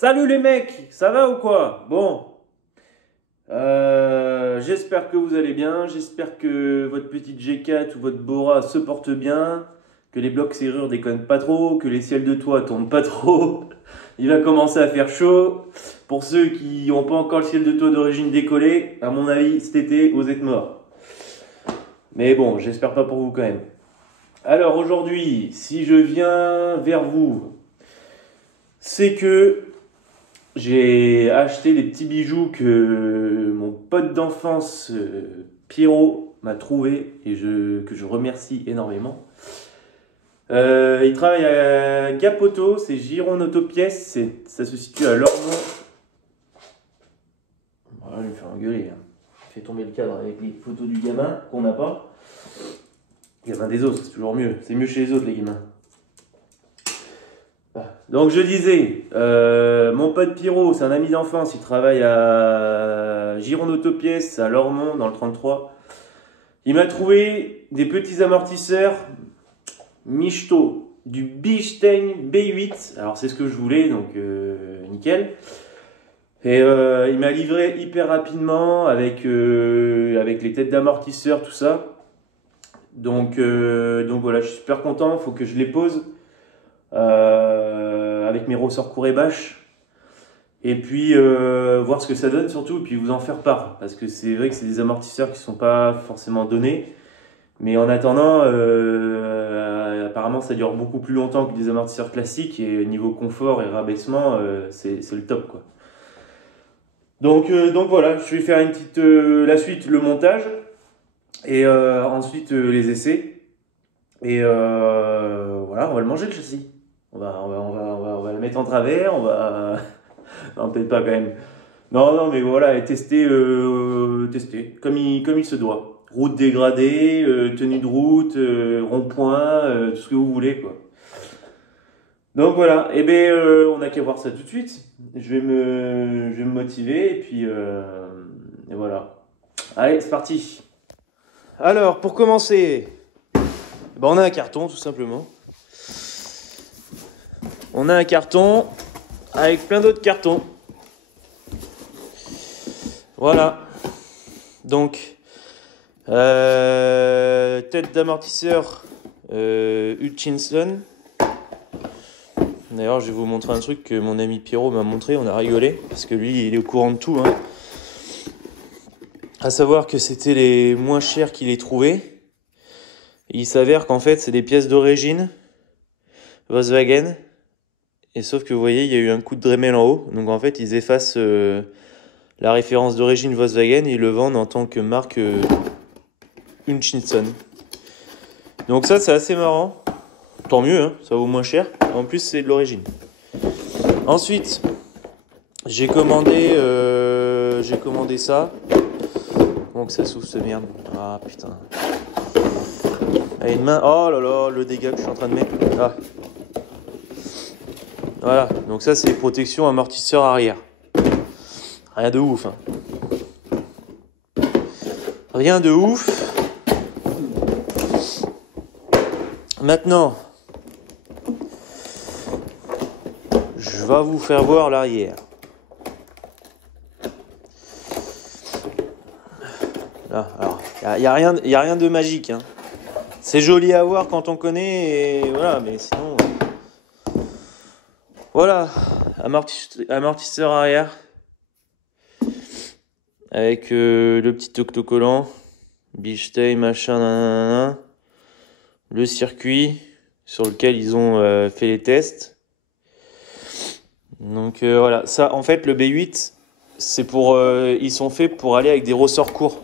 Salut les mecs, ça va ou quoi? Bon, j'espère que vous allez bien, j'espère que votre petite G4 ou votre Bora se porte bien, que les blocs serrures déconnent pas trop, que les ciels de toit tombent pas trop. Il va commencer à faire chaud. Pour ceux qui n'ont pas encore le ciel de toit d'origine décollé, à mon avis, cet été, vous êtes morts. Mais bon, j'espère pas pour vous quand même. Alors aujourd'hui, si je viens vers vous, c'est que j'ai acheté des petits bijoux que mon pote d'enfance, Pierrot, m'a trouvé et que je remercie énormément. Il travaille à Gap Auto, c'est Giron Autopièces, ça se situe à Lormont. Voilà, je vais me faire engueuler. Il fait tomber le cadre avec les photos du gamin qu'on n'a pas. Gamin des autres, c'est toujours mieux. C'est mieux chez les autres, les gamins. Donc je disais, mon pote Pierrot, c'est un ami d'enfance, il travaille à Giron Autopièces, à Lormont, dans le 33. Il m'a trouvé des petits amortisseurs Michto, du Bilstein B8. Alors c'est ce que je voulais, donc nickel. Et il m'a livré hyper rapidement avec les têtes d'amortisseurs, tout ça. Donc voilà, je suis super content, il faut que je les pose. Avec mes ressorts court et bâche, et puis voir ce que ça donne surtout, et puis vous en faire part, parce que c'est vrai que c'est des amortisseurs qui sont pas forcément donnés, mais en attendant apparemment ça dure beaucoup plus longtemps que des amortisseurs classiques, et niveau confort et rabaissement c'est le top quoi. Donc voilà, je vais faire une petite la suite, le montage, et ensuite les essais, et voilà, on va le manger le châssis. On va le mettre en travers, on va... Non, peut-être pas quand même. Non, mais voilà, et tester, comme il se doit. Route dégradée, tenue de route, rond-point, tout ce que vous voulez, quoi. Donc voilà, et ben on n'a qu'à voir ça tout de suite. Je vais me motiver, et puis et voilà. Allez, c'est parti. Alors, pour commencer, ben, on a un carton, tout simplement. On a un carton avec plein d'autres cartons. Voilà. Donc, tête d'amortisseur Hutchinson. D'ailleurs, je vais vous montrer un truc que mon ami Pierrot m'a montré. On a rigolé parce que lui, il est au courant de tout. Hein. À savoir que c'était les moins chers qu'il ait trouvés. Il s'avère qu'en fait, c'est des pièces d'origine Volkswagen. Et sauf que vous voyez, il y a eu un coup de Dremel en haut. Donc en fait, ils effacent la référence d'origine Volkswagen et ils le vendent en tant que marque Hutchinson. Donc ça, c'est assez marrant. Tant mieux, hein, ça vaut moins cher. En plus, c'est de l'origine. Ensuite, j'ai commandé ça. Comment que ça s'ouvre, cette merde? Ah putain. Allez, une main. Oh là là, le dégât que je suis en train de mettre. Ah. Voilà, donc ça c'est protection amortisseur arrière. Rien de ouf. Hein. Rien de ouf. Maintenant, je vais vous faire voir l'arrière. Là, alors, y a rien de magique. Hein. C'est joli à voir quand on connaît, et voilà, mais sinon... Voilà, amortisseur arrière avec le petit autocollant, Bilstein, machin, nanana, le circuit sur lequel ils ont fait les tests. Donc voilà, ça en fait le B8, c'est pour, ils sont faits pour aller avec des ressorts courts.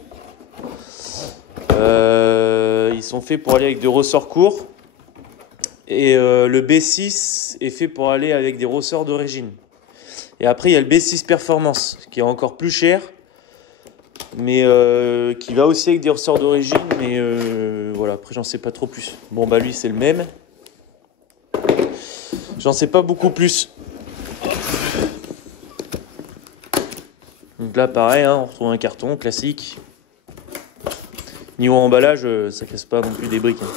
Ils sont faits pour aller avec des ressorts courts. Et le B6 est fait pour aller avec des ressorts d'origine. Et après, il y a le B6 Performance, qui est encore plus cher, mais qui va aussi avec des ressorts d'origine, mais voilà, après, j'en sais pas trop plus. Bon, bah lui, c'est le même. J'en sais pas beaucoup plus. Donc là, pareil, hein, on retrouve un carton classique. Niveau emballage, ça casse pas non plus des briques. Hein.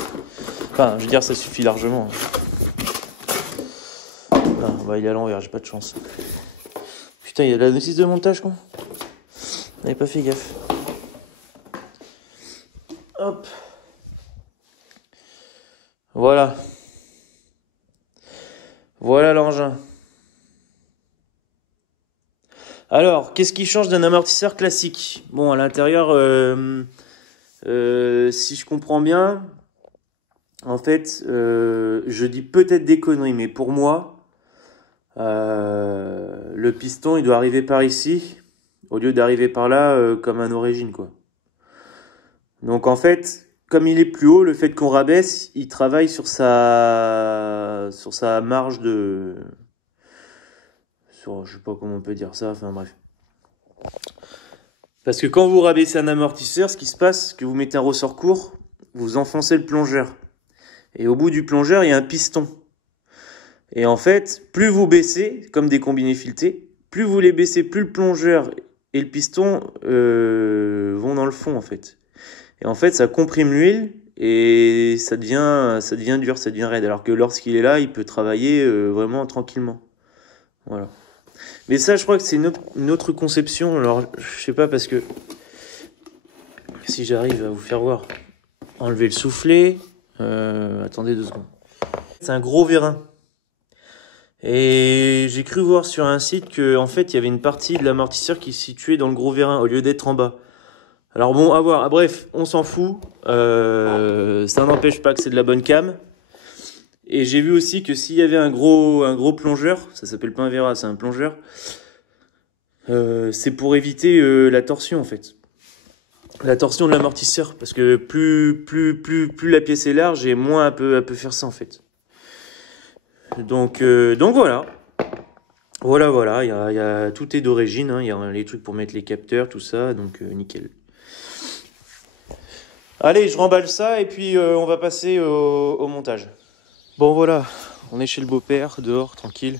Enfin, je veux dire, ça suffit largement. bah il est à l'envers, j'ai pas de chance. Putain, il y a la notice de montage, quoi. J'avais pas fait gaffe. Hop. Voilà. Voilà l'engin. Alors, qu'est-ce qui change d'un amortisseur classique? Bon, à l'intérieur, si je comprends bien, en fait, je dis peut-être des conneries, mais pour moi, le piston, il doit arriver par ici, au lieu d'arriver par là, comme un origine, quoi. Donc, en fait, comme il est plus haut, le fait qu'on rabaisse, il travaille sur sa marge de... je sais pas comment on peut dire ça, enfin bref. Parce que quand vous rabaissez un amortisseur, ce qui se passe, c'est que vous mettez un ressort court, vous enfoncez le plongeur. Et au bout du plongeur, il y a un piston. Et en fait, plus vous baissez, comme des combinés filetés, plus vous les baissez, plus le plongeur et le piston vont dans le fond, en fait. Et en fait, ça comprime l'huile et ça devient dur, ça devient raide. Alors que lorsqu'il est là, il peut travailler vraiment tranquillement. Voilà. Mais ça, je crois que c'est une autre conception. Alors, je sais pas, parce que si j'arrive à vous faire voir, enlever le soufflet. Attendez 2 secondes. C'est un gros vérin. Et j'ai cru voir sur un site que, en fait, il y avait une partie de l'amortisseur qui se situait dans le gros vérin au lieu d'être en bas. Alors bon, à voir. Ah, bref, on s'en fout. Ça n'empêche pas que c'est de la bonne cam. Et j'ai vu aussi que s'il y avait un gros plongeur, ça s'appelle pas un vérin, c'est un plongeur, c'est pour éviter la torsion, en fait. La torsion de l'amortisseur, parce que plus la pièce est large et moins elle peut faire ça, en fait. Donc voilà. Voilà, tout est d'origine, hein. Il y a les trucs pour mettre les capteurs, tout ça, donc nickel. Allez, je remballe ça et puis on va passer au montage. Bon voilà, on est chez le beau-père, dehors, tranquille.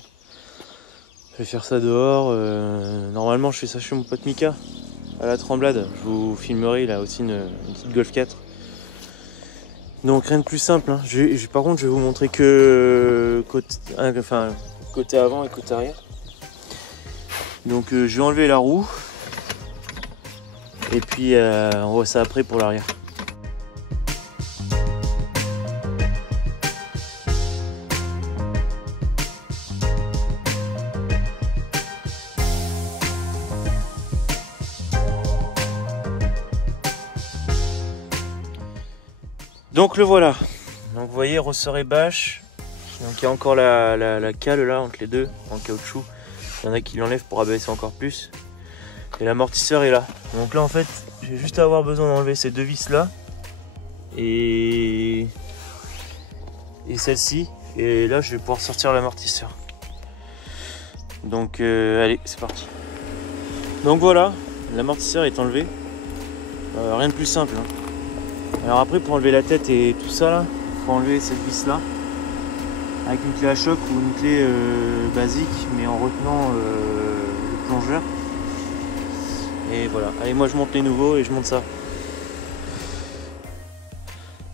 Je vais faire ça dehors. Normalement, je fais ça chez mon pote Mika, à la Tremblade. Je vous filmerai, il a aussi une petite Golf 4. Donc rien de plus simple, hein. Par contre, je vais vous montrer que côté avant et côté arrière. Donc je vais enlever la roue. Et puis on voit ça après pour l'arrière. Donc le voilà. Donc vous voyez, ressort et bâche. Donc il y a encore la cale là entre les deux en caoutchouc. Il y en a qui l'enlèvent pour abaisser encore plus. Et l'amortisseur est là. Donc là en fait, je vais juste avoir besoin d'enlever ces 2 vis là. Et celle-ci. Et là je vais pouvoir sortir l'amortisseur. Donc allez, c'est parti. Donc voilà, l'amortisseur est enlevé. Rien de plus simple, hein. Alors après, pour enlever la tête et tout ça là, il faut enlever cette vis là avec une clé à choc ou une clé basique, mais en retenant le plongeur. Et voilà. Allez, moi je monte les nouveaux et je monte ça.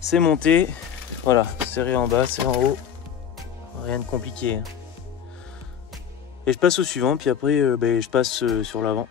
C'est monté. Voilà, serré en bas, serré en haut. Rien de compliqué, hein. Et je passe au suivant, puis après je passe sur l'avant.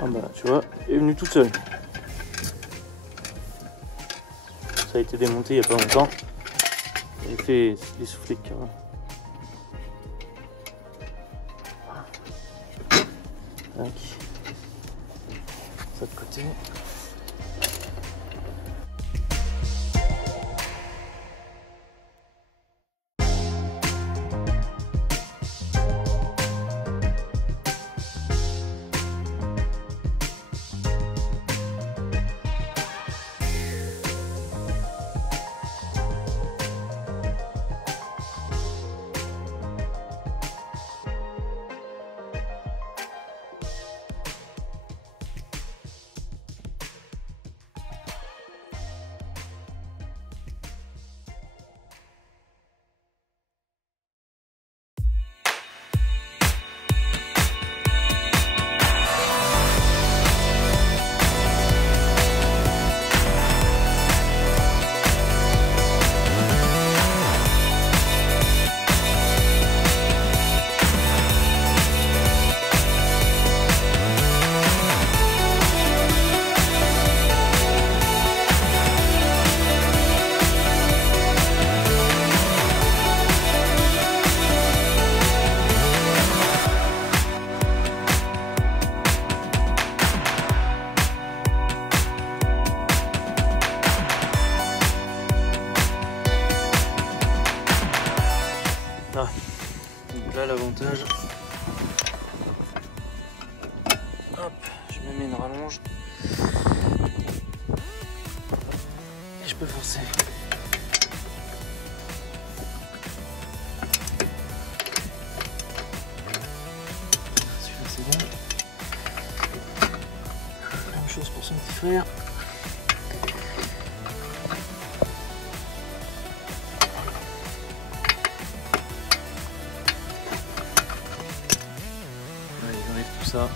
Ah bah tu vois, elle est venue toute seule. Ça a été démonté il n'y a pas longtemps. J'ai fait des soufflets de carreau. Tac. Ça de côté. Ah. Donc là l'avantage, hop, je me mets une rallonge et je peux forcer. Celui-là c'est bon. Même chose pour son petit frère. Tout ça.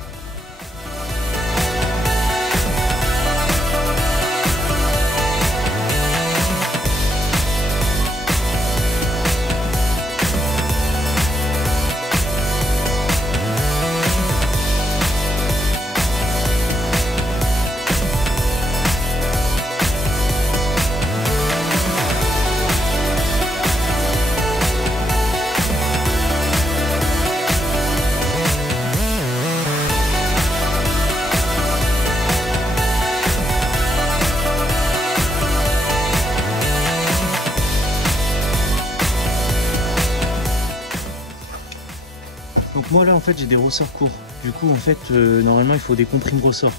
Donc moi là en fait j'ai des ressorts courts. Du coup en fait normalement il faut des comprimes ressorts.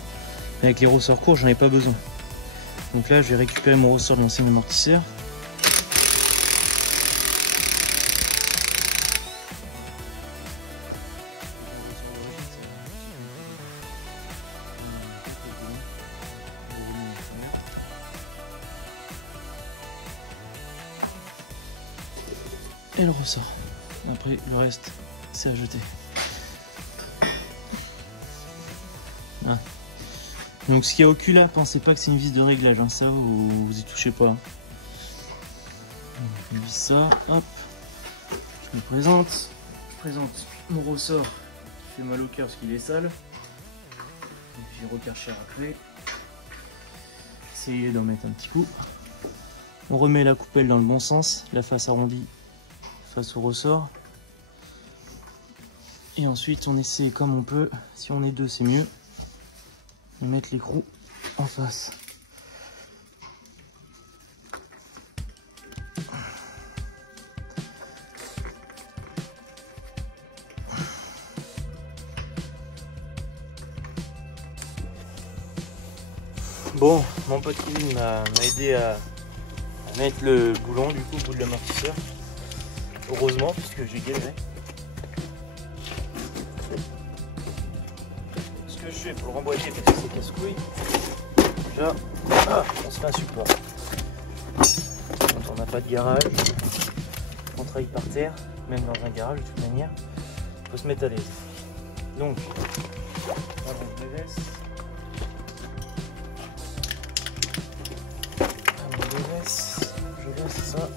Mais avec les ressorts courts j'en ai pas besoin. Donc là je vais récupérer mon ressort de l'ancien amortisseur. Et le ressort. Après le reste c'est à jeter. Ah. Donc ce qu'il y a au cul là, pensez pas que c'est une vis de réglage, hein. Ça vous y touchez pas. Je visse ça, hop. Je me présente. Je présente mon ressort qui fait mal au cœur parce qu'il est sale. Et puis recarcher après. Essayez d'en mettre un petit coup. On remet la coupelle dans le bon sens, la face arrondie face au ressort. Et ensuite on essaie comme on peut, si on est deux c'est mieux, de mettre l'écrou en face. Bon, mon pote Kevin m'a aidé à mettre le boulon du coup au bout de l'amortisseur. Heureusement, puisque j'ai galéré. Ce que je fais pour le remboîter parce que c'est casse-couille, déjà, on se fait un support. Quand on n'a pas de garage, on travaille par terre, même dans un garage de toute manière, il faut se mettre à l'aise. Donc, voilà, je me laisse. Je laisse ça.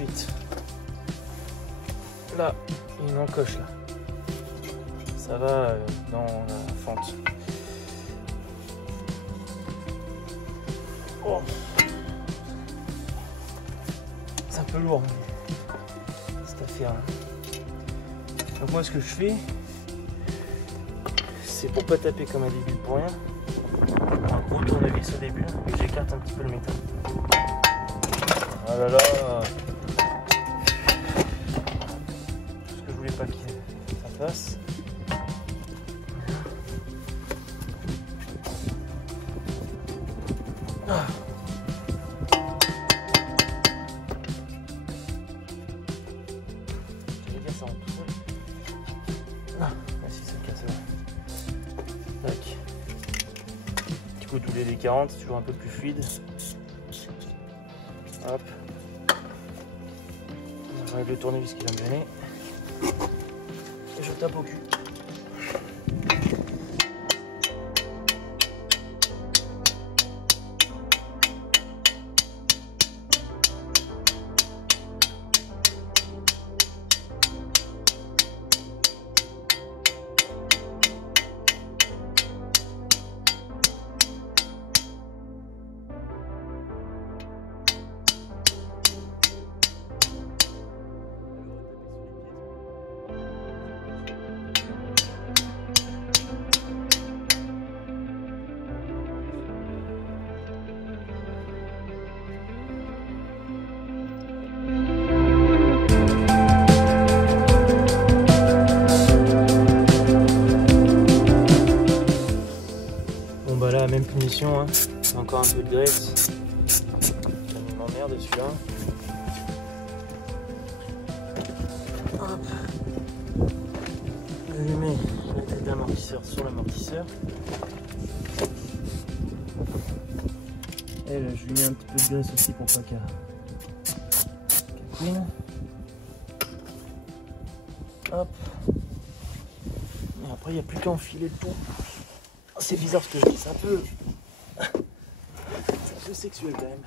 Ensuite, là, une encoche là. Ça va dans la fente. Oh. C'est un peu lourd, cette affaire là. Donc moi ce que je fais, c'est pour pas taper comme un débile pour rien. Un gros tournevis au début et j'écarte un petit peu le métal. Oh là là. Tout ce que je voulais pas qu'il ça passe. Ah. J'allais dire ça rentre tout seul. Ah, si ça casse là. Tac. Du coup tous les 40, c'est toujours un peu plus fluide. Hop. J'enlève le tournevis qui va me gêner. Et je tape au cul. Même punition, hein. Encore un peu de graisse. Ça m'emmerde celui-là. Hop. Je lui mets la tête d'amortisseur sur l'amortisseur. Et là, je lui mets un petit peu de graisse aussi pour pas qu'elle couine. Hop. Et après, il n'y a plus qu'à enfiler le tout. C'est bizarre ce que je dis, c'est un peu sexuel quand même.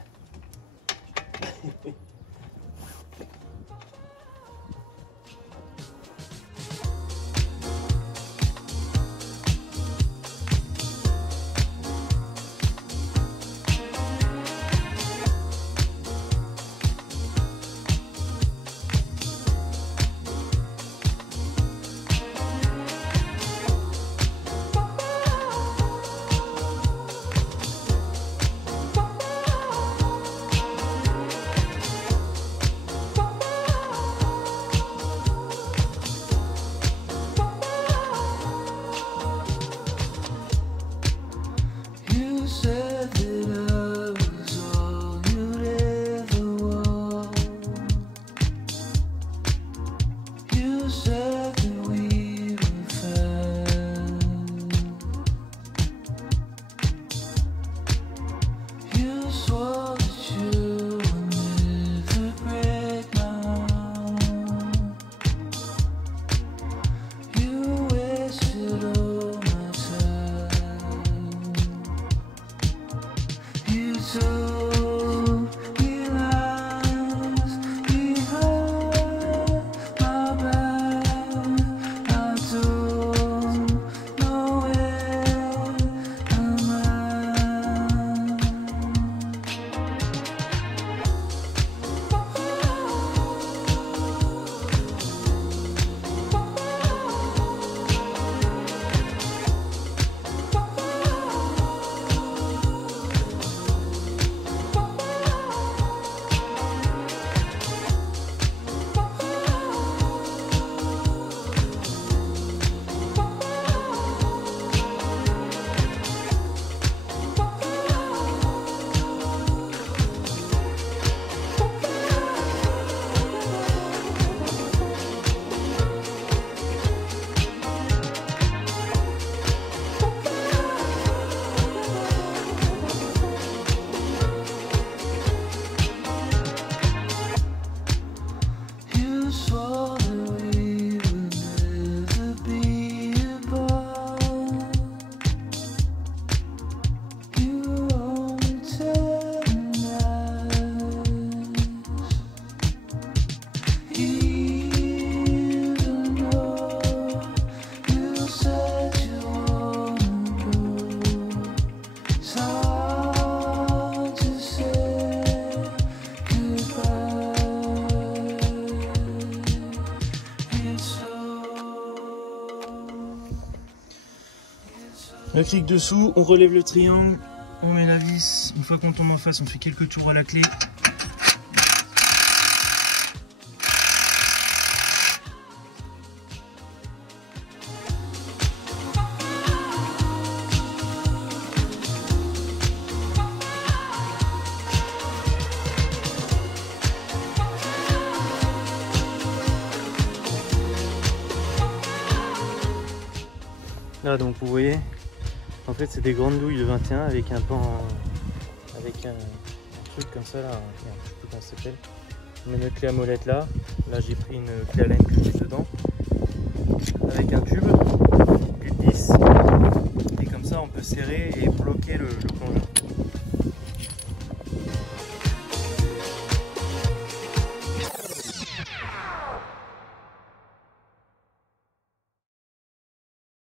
La crique dessous, on relève le triangle, on met la vis. Une fois qu'on tombe en face, on fait quelques tours à la clé. Là donc vous voyez, en fait c'est des grandes douilles de 21 avec un pan, avec un truc comme ça là, je sais plus comment ça s'appelle. On met notre clé à molette là, j'ai pris une clé à laine que j'ai dedans, avec un tube, du 10, et comme ça on peut serrer et bloquer le plongeur.